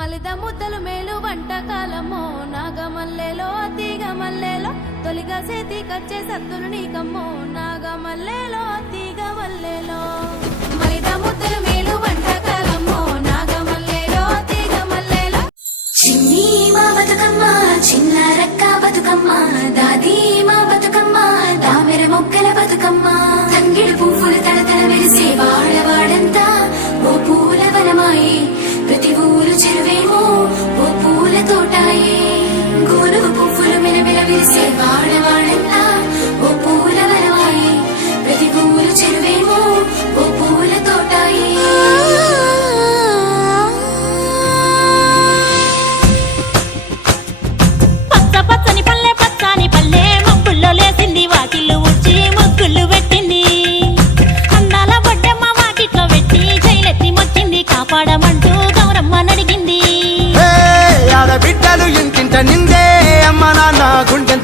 మలిద ముద్దలు మేలు వంటకాలమో నాగమల్లెలో తీగ మల్లెలో తొలిగా సేతి కచ్చే సత్తులు నీకమ్మో. నాగమల్లెలో తీగ మల్లెలో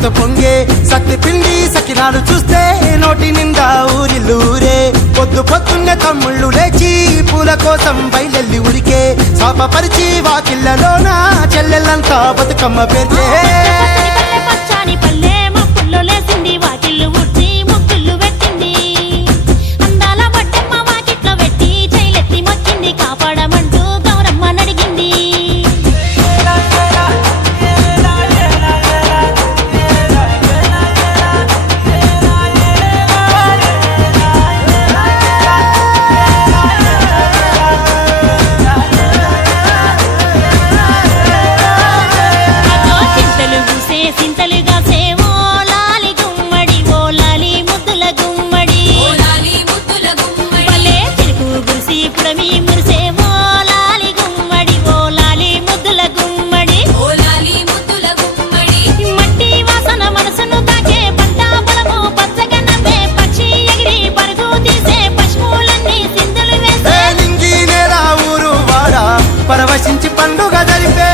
సత్తుతో పొంగే సత్తి పిండి సకినాలు చూస్తే నోటి నిండా ఊరిల్లూరే పొద్దు పొద్దున్న తమ్ముళ్ళు లేచి పూల కోసం బయలెల్లి ఉరికే. సాప పరిచి వాకిళ్ళలోన చెల్లెళ్ళంతా బతుకమ్మ పెరిగే పల్లె పశించి పండుగ జరిపే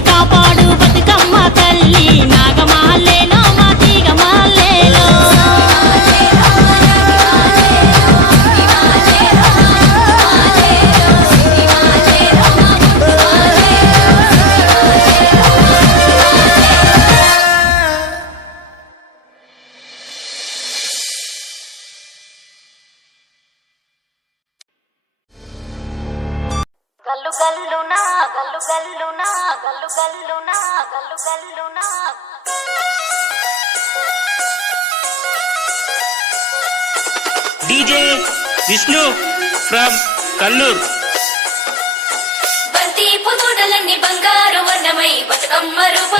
కాపాడు గల్లు గల్లు నా గల్లు గల్లు నా గల్లు గల్లు నా గల్లు గల్లు నా DJ Vishnu from Kallur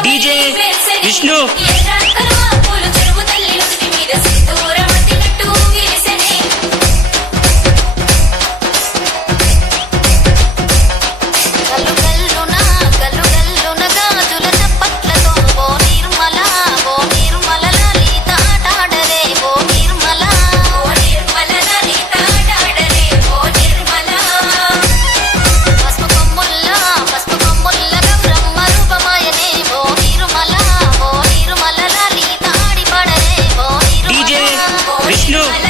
DJ Vishnu. No.